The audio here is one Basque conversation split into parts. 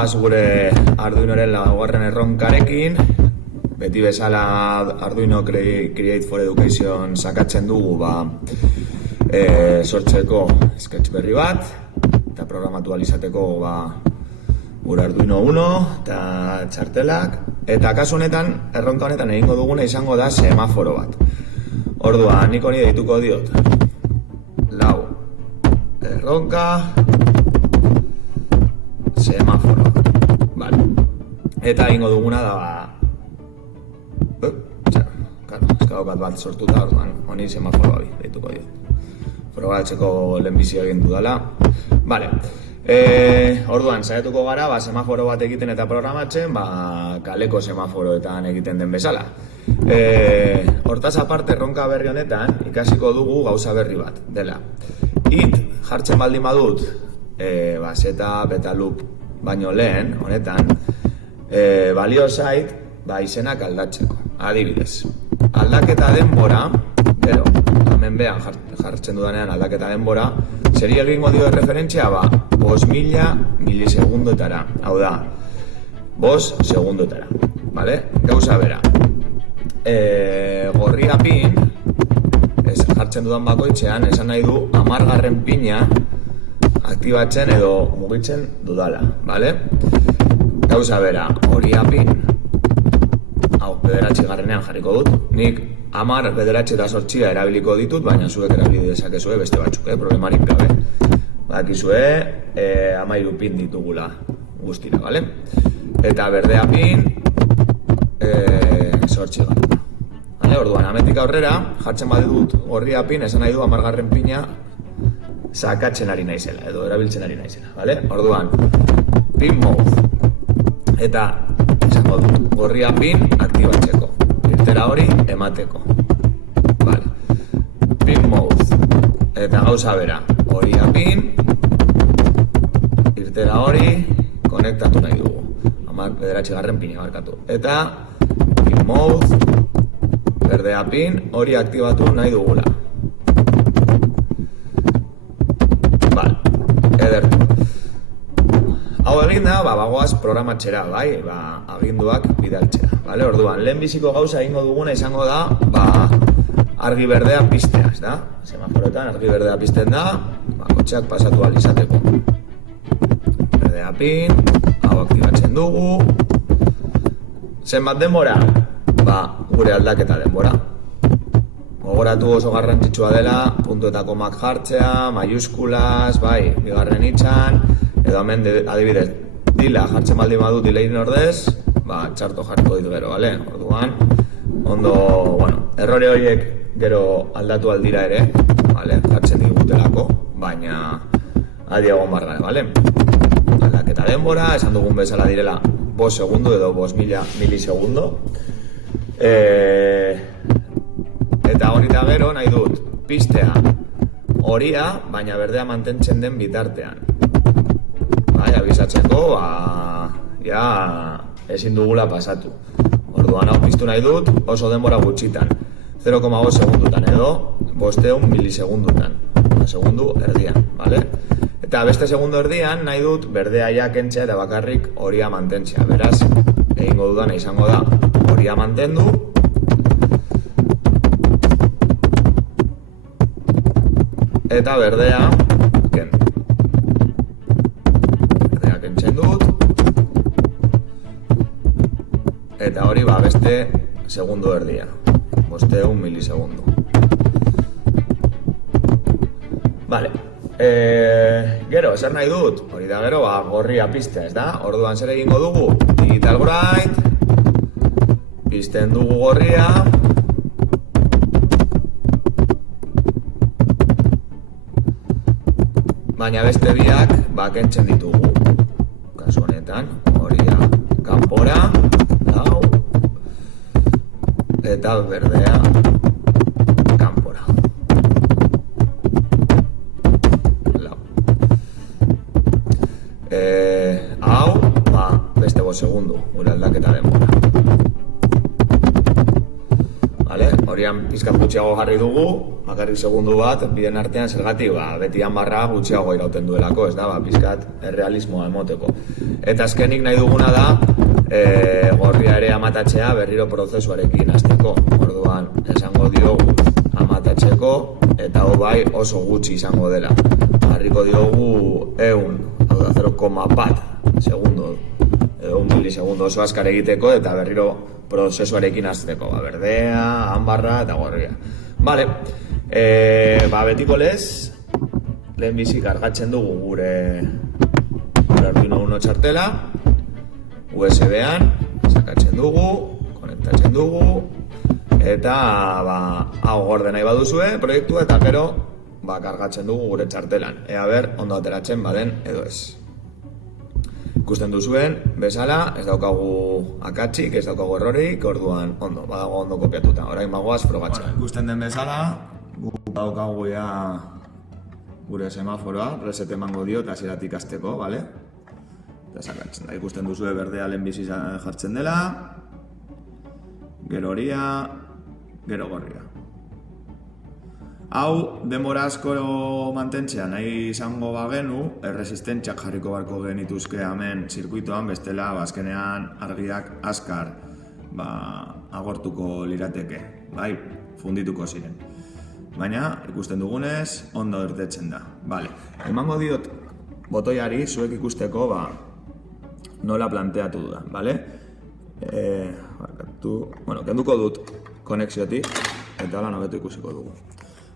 Gure Arduinoren laugarren erronkarekin, beti bezala Arduino Create for Education sakatzen dugu sortzeko sketch berri bat, eta programatu alizateko gure Arduino 1 eta txartelak, eta kasu honetan, erronka honetan egingo duguna izango da semaforo bat. Orduan, nik honi deituko diot lau erronka semaforo. Vale. Eta egingo duguna da eskadokat bat sortuta, orduan, honi semaforo deituko diot. Probatzeko lehenbizi egin dudala. Vale. Orduan, saiatuko gara, semaforo bat egiten eta programatzen, kaleko semaforoetan egiten den bezala. Hortaz aparte, erronka berri honetan, ikasiko dugu gauza berri bat, dela. Int jartzen baldin badut, setup eta loop baino lehen, honetan, balio zait, izenak aldatzeko. Adibidez, aldaketa denbora, gero, hemen behan jartzen dudanean aldaketa denbora, zeri egingo dio referentzia, 5.000 milisegundoetara. Hau da, 5 segundoetara. Vale? Gauza bera. Gorria pin, jartzen dudan bakoitzean, esan nahi du 10. pina aktibatzen edo mugitzen dudala. Vale? Gauza bera, horia pin, hau, 9. jarriko dut. Nik 10, 9 eta 8 erabiliko ditut, baina zuek erabili dezakezue beste batzuk, problemarik gabe. Badakizue, 13 pin ditugula guztira, bale? Eta berdea pin, 8 gara. Orduan, ametik aurrera, jartzen badut gorria pin, esan nahi du 10. pina sakatzen ari naizela, edo erabiltzen ari naizela, bale? Orduan, pin mode. Eta, esango dut, gorria pin aktibatzeko. Irtera hori emateko. Vale. Pin mode. Eta gauza bera, horia pin, irtera hori konektatu nahi dugu. 9. pina markatu. Eta pin mode, berdea pin, hori aktibatu nahi dugula. Vale, edertu. Hau egin da, bagoaz programatxera, bai, aginduak bidaltzera. Vale, orduan, lehenbiziko gauza egingo duguna izango da, argi berdea piztea, ez da? Semaforoetan argi berdea pizten da, kotxeak pasatu alizateko. Berdea pin, hau aktibatzen dugu. Zenbat denbora? Gure aldaketa denbora. Gogoratu oso garrantzitsua dela, puntu eta komak jartzea, maiuskulas, bigarren itxan, edo hemen adibidez, dila jartzen baldin badu dilein ordez, txarto jarriko ditu gero, bale? Orduan, ondo, errore horiek gero aldatu aldira ere, bale? Jartzen digutelako, baina adi egon bargare, bale? Aldaketa denbora, esan dugun bezala direla 5 segundo edo 5.000 milisegundo. Eta hori da gero, nahi dut, piztea horia, baina berdea mantentzen den bitartean. Abisatzeko, ezin dugula pasatu. Orduan hau piztu nahi dut oso denbora gutxitan. 0,5 segundutan edo 500 milisegundutan. Segundu erdian, bale? Eta beste segundu erdian nahi dut berdea ja kentzea eta bakarrik horia mantentzea. Beraz, egingo dudana izango da horia mantendu. Eta berdea ken. Berdea kentzen dut. Eta hori beste segundu erdia. 500 milisegundu. Vale. Gero, zer nahi dut? Hori da gero, gorria piztea, ez da? Orduan zer egingo dugu? Digital Bright. Pizten dugu gorria. Baina beste biak, kentzen ditugu. Kasu honetan, horia kanpora, lau. Eta berdea kanpora. Hau, beste 5 segundu, gure aldaketa denbora. Vale, hori gorrian pizkat gutxiago jarri dugu, bakarrik segundu bat, bien artean zergatik, beti hanbarra gutxiago irauten duelako, ez da, pizkat errealismoa emoteko. Eta azkenik nahi duguna da, gorria ere amatatzea berriro prozesuarekin hasteko. Orduan, esango diogu amatatzeko, eta bai oso gutxi izango dela. Harriko diogu 0,1 segundo, edo 1 milisegundo oso azkar egiteko, eta berriro prozesuarekin hasteko, berdea, hanbarra eta gorria. Vale, betiko lez, lehenbizi kargatzen dugu gure Arduino Uno txartela, USB-an, sakatzen dugu, konektatzen dugu, eta hau gorde nahi baduzue proiektua, eta gero kargatzen dugu gure txartelan. Ea ber, ondo ateratzen baden edo ez. Ikusten duzuen, bezala, ez daukagu akatsik, ez daukagu errorik, orduan ondo, badago ondo kopiatuta. Orain bagoaz frogatzen. Ikusten den bezala, daukagu ja gure semaforoa, reset emango dio eta hasieratik hasteko, bale? Eta sakatzen da, ikusten duzue berdea lehenbizi jartzen dela, gero horia, gero gorria. Hau, denbora asko mantentzea nahi izango bagenu, erresistentziak jarriko barko genituzke hemen zirkuitoan, bestela azkenean argiak azkar agortuko lirateke, bai, fundituko ziren. Baina, ikusten dugunez, ondo irtetzen da. Vale. Emango diot botoiari zuek ikusteko nola planteatu dudan, bale? Kenduko dut konexiotik, eta lan hobeto ikusiko dugu.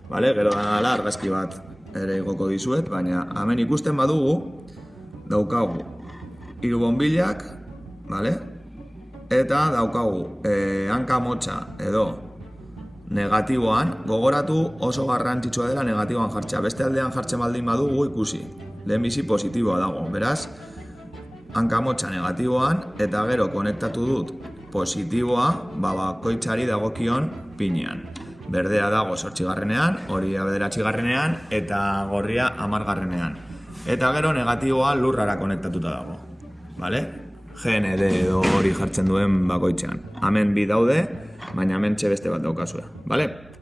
Vale, gero da argazki bat ere igoko dizuet, baina hemen ikusten badugu, daukagu 3 bonbilak, vale? Eta daukagu hanka motxa edo negatiboan, gogoratu oso garrantzitsua dela negatiboan jartzea. Beste aldean jartzen baldin badugu ikusi, lehenbizi positiboa dago, beraz, hanka motxa negatiboan, eta gero konektatu dut positiboa bakoitzari dagokion pinean. Berdea dago 8garrenean, horia 9garrenean, eta gorria 10garrenean. Eta gero negatiboa lurrara konektatuta dago. Vale? GND edo hori jartzen duen bakoitzean. Hemen bi daude, baina hemen beste bat daukazue. Vale?